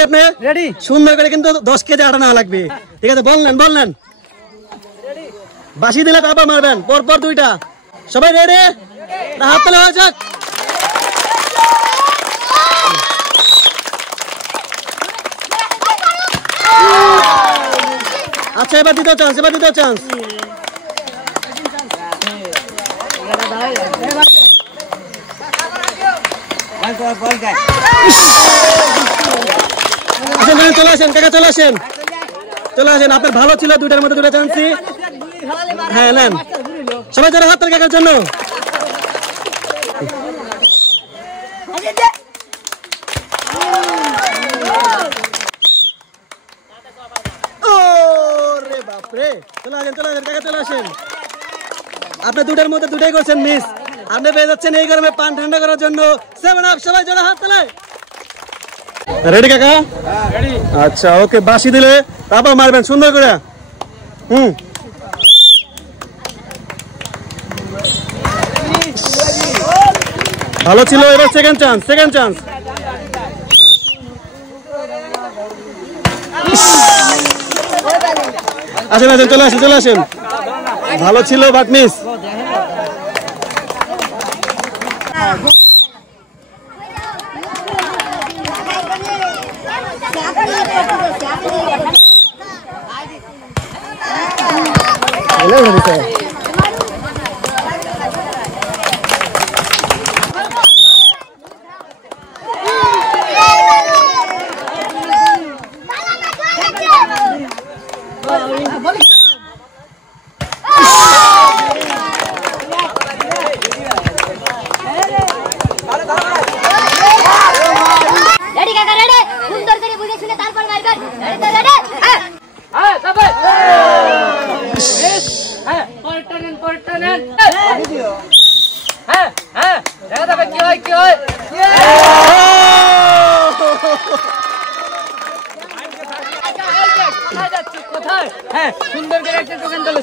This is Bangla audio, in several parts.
রেডি আপনি? রেডি। সুন্দর করে কিন্তু 10 কেজি আটা নেওয়া লাগবে, ঠিক আছে? বললেন বাসি দিলে তারপর মারবেন, পরপর 2টা। সবাই রেডি? হাত তালে হয়ে যাক। আচ্ছা, এবার দ্বিতীয় চান্স। চলে আসেন কাকা, চলে আসেন। আপনার ভালো ছিল, 2টার মধ্যে 2টা চান্সই। হ্যাঁ নেন সবাই, যারা হাত তালি কাকার জন্য। আপনি 2টার মধ্যে 2টাই করছেন মিস। আপনি পেয়ে যাচ্ছেন এই গরমে পান ঠান্ডা করার জন্য 7 আপ। সবাই জোরে হাত তালে। রেডি কাকা? রেডি। আচ্ছা ওকে, বাসি দিলে তারপর মারবেন সুন্দর করে। ভালো ছিল। এবার সেকেন্ড চান্স। আসেন চলে আসেন। ভালো ছিল বাট মিস।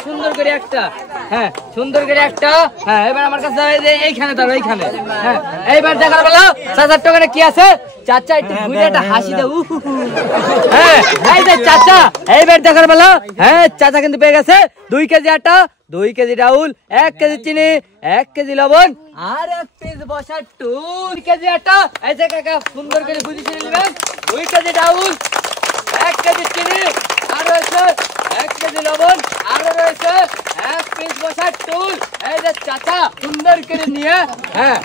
সুন্দর করে একটা। হ্যাঁ এবার আমার কাছে এইখানে দাঁড়ো, এইখানে। হ্যাঁ এইবার দেখার বেলা চাচার দোকানে কি আছে? চাচা একটু ঘুরে একটা হাসি দাও। হ্যাঁ এই যে চাচা, এইবার দেখার বেলা। হ্যাঁ চাচা কিন্তু পেয়ে গেছে 2 কেজি আটা, 2 কেজি ডাউল, 1 কেজি চিনি, 1 কেজি লবণ, আর 1 পিস বসার টুল। 2 কেজি আটা। এই যে কাকা সুন্দর করে বুঝে শুনে নেবেন। 2 কেজি ডাউল, 1 কেজি চিনি, আর রয়েছে 1 কেজি লবণ, আর রয়েছে 1 পিস বসার টুল। এই যে চাচা সুন্দর করে নিয়ে। হ্যাঁ